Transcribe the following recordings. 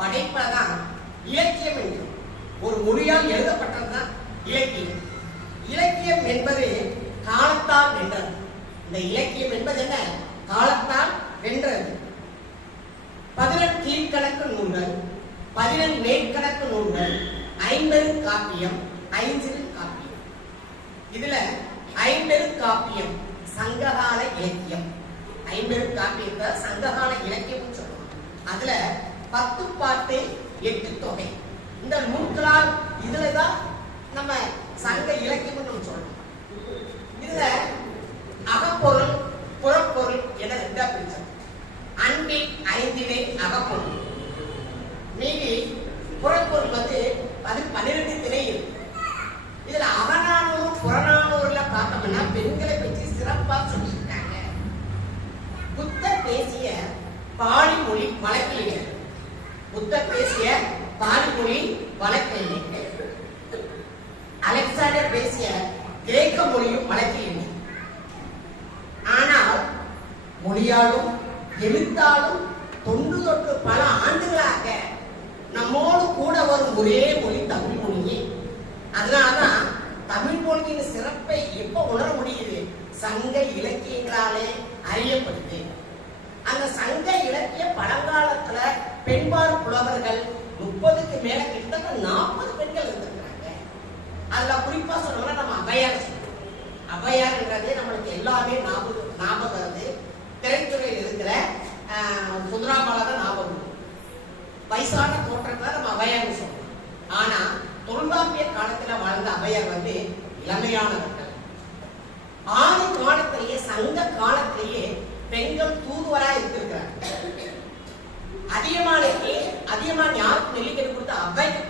படைப்பதான் இலக்கியம் என்று ஒரு மொழியால் எழுதப்பட்டதுதான் இலக்கியம். இலக்கியம் என்பது காலத்தால் வென்றது. இந்த இலக்கியம் என்பது என்ன? காலத்தால் வென்றது. 11 கீழ்கணக்கு நூல்கள், 11 மேற்கணக்கு நூல்கள், 50 காப்பியம், 5 காப்பியம். இதுல 50 காப்பியம் சங்ககால இலக்கியம். 50 காப்பியத்தை சங்ககால இலக்கியம் சொல்லுவோம். அதுல 10 பாட்டு 8 தொகை. இந்த நூல்களால் இதுலதான் நம்ம சங்க இலக்கியம் நம்ம சொல்லணும். இதுல அகப்பொருள் புறப்பொருள் என 2 பிரிச்சோம். அன்பின் 5 அகப்பொருள், மீதி புறப்பொருள் 12 திணை இருக்கு. இதுல அகநானூறு புறநானூறுல பார்த்தோம்னா பெண்களை பற்றி சிறப்பா சொல்லியிருக்காங்க. புத்தர் பேசிய பாலி மொழி வழக்கில், புத்தர் பேசிய பாலி மொழி வழக்கில், அலெக்சாண்டர் பேசிய கிரேக்க மொழியும் வழக்கில். ஆனால் மொழியாலும் எழுத்தாலும் தொன்று தொட்டு பல ஆண்டுகளாக நம்மோடு கூட வரும் ஒரே மொழி தமிழ் மொழியே. அதனாலதான் தமிழ் மொழியின் சிறப்பை எப்ப உணர முடியுது? சங்க இலக்கியங்களாலே அறியப்படுது. அந்த சங்க இலக்கிய பழங்காலத்துல பெண்பார் புலவர்கள் 30க்கு மேல கிட்டத்தட்ட 40 பெண்கள் இருந்திருக்கிறாங்க. அதுல குறிப்பா சொல்லணும்னா நம்ம ஔவையார் சொல்றோம். ஔவையார்ன்றதே நம்மளுக்கு எல்லாமே ஞாபகம் வருது. திரைத்துறையில் இருக்கிற சுந்தராம்பாளர் ஞாபகம், வயசான தோற்றத்துல நம்ம ஔவையார் சொல்றோம். ஆனா தொல்காப்பிய காலத்துல வாழ்ந்த ஔவையார் இளமையானவர்கள். ஆதி காலத்திலேயே சங்க காலத்திலேயே பெண்கள் தூதுவரா இருந்திருக்கிறாங்க. அதிகமான யாருக்கு நெல்லிக்கட்டு கொடுத்த ஔவைக்கு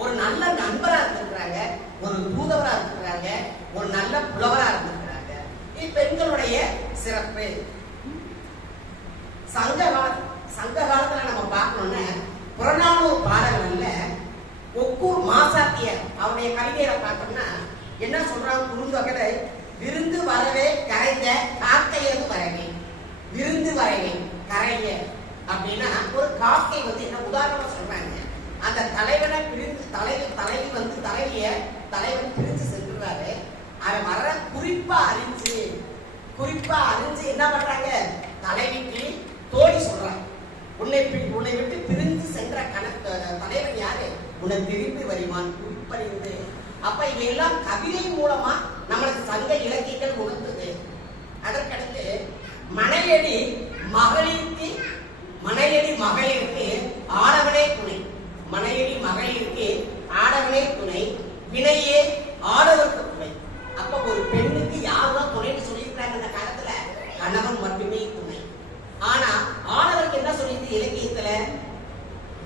ஒரு நல்ல நண்பரா இருந்திருக்கிறாங்க, ஒரு தூதுவரா இருக்கிறாங்க, ஒரு நல்ல புலவரா இருந்திருக்கிறாங்க. இது பெண்களுடைய சிறப்பு. சங்க காலத்துல நம்ம பார்க்கணும்னா புறநானூறு பாடல்கள்ல ஒக்கூர் மாசாத்தியர் அவருடைய கவிதையில பார்த்தோம்னா என்ன சொல்றாங்க? குறுந்தொகையில விருந்து வரவே கரைந்த காக்கையது வரவே, விருந்து வரவே கரைய அப்படின்னா ஒரு காக்கை என்ன உதாரணமா சொல்றாங்க. அந்த தலைவனை பிரிந்து தலைவன் பிரிஞ்சு சென்றாரு. அவன் வர்ற குறிப்பா அறிஞ்சு என்ன பண்றாங்க? தலைவிக்கு தோழி சொல்றாங்க, உன்னை விட்டு பிரிந்து சென்ற தலைவன் யாரு? உன்னை திரும்பி வருவான் குறிப்பறிந்து. அப்ப இவையெல்லாம் கவிதை மூலமா நம்மளுக்கு சங்க இலக்கியங்கள் உணர்ந்தது. அதற்கடுத்து மனையடி மகளிருக்கு ஆடவனே துணை, மனையடி மகளிருக்கு ஆடவனே துணை, வினையே ஆடவருக்கு துணை. அப்ப ஒரு பெண்ணுக்கு யாருதான் துணைன்னு சொல்லியிருக்காங்க அந்த காலத்துல? கணவன் மட்டுமே துணை. ஆனா ஆடவருக்கு என்ன சொல்லியிருக்கு இலக்கியத்துல?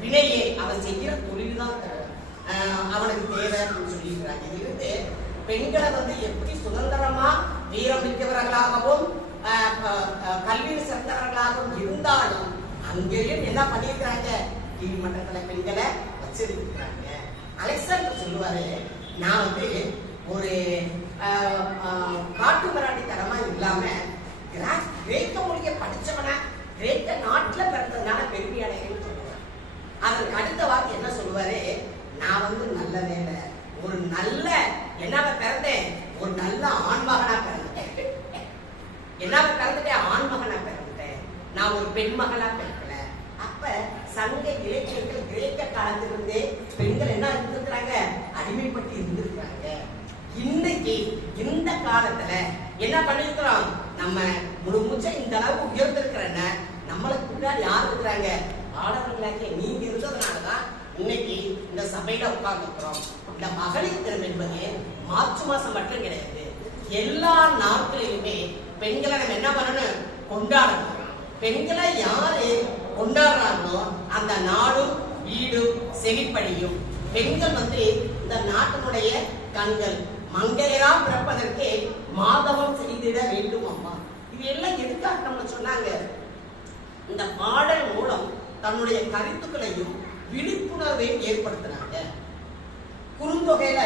வினையே, அவன் செய்கிற தொழில் தான் அவனுக்கு தேவை அப்படின்னு சொல்லியிருக்கிறாங்க. இருந்து பெண்களை எப்படி சுதந்திரமா வீரமிக்கவர்களாகவும் கல்வியில் சிறந்தவர்களாகவும் இருந்தாலும் அங்கேயும் என்ன பண்ணியிருக்கிறாங்க? நீதிமன்றத்துல பெண்களை வச்சிருக்கிறாங்க. அலெக்சாண்டர் சொல்லுவாரு, நான் ஒரு காட்டு மிராண்டி தரமா இல்லாம கிரேக்க மொழியை படிச்சவன கிரேக்க நாட்டுல பிறந்ததுனால பெருமையடைன்னு சொல்லுவார். அதற்கு அடுத்த வார்த்தை என்ன சொல்லுவாரு? நான் நல்ல வேலை, ஒரு நல்ல என்னவ பிறந்தேன், ஒரு நல்ல ஆண்மகனா பிறந்துட்டேன். என்னவ பிறந்துட்டேன்? ஆண்மகனா பிறந்துட்டேன். நான் ஒரு பெண்மகளா பிறக்கல. அப்ப சங்க இலக்கியங்கள் கிரேக்க காலத்திலிருந்தே பெண்கள் என்ன இருந்திருக்கிறாங்க? அடிமைப்பட்டு இருந்திருக்கிறாங்க. இன்னைக்கு இந்த காலத்துல என்ன பண்ணிருக்கிறோம்? நம்ம முழுமுச்ச இந்த அளவுக்கு உயர்ந்திருக்கிறேன்னா நம்மளுக்கு முன்னாடி யார் இருக்கிறாங்க? ஆடவர்களாகிய நீங்க இருந்ததுனாலதான் இன்னைக்கு இந்த சபையில உட்கார்ந்துக்கிறோம். இந்த மகளிர் தினம் என்பது மார்ச் மாசம் மட்டும் கிடையாது. எல்லா நாட்களிலுமே பெண்களை நம்ம என்ன பண்ணணும்? கொண்டாடணும். பெண்களை யாரு கொண்டாடுறாங்களோ அந்த நாடும் வீடும் செழிப்படையும். பெண்கள் இந்த நாட்டினுடைய கண்கள். மங்கையரா பிறப்பதற்கு மாதவம் செய்திட வேண்டும் அம்மா. இது எல்லாம் எதுக்காக நம்ம சொன்னாங்க? இந்த பாடல் மூலம் தன்னுடைய கருத்துக்களையும் விழிப்புணர்வையும் ஏற்படுத்தினாங்க. குறுந்தொகையில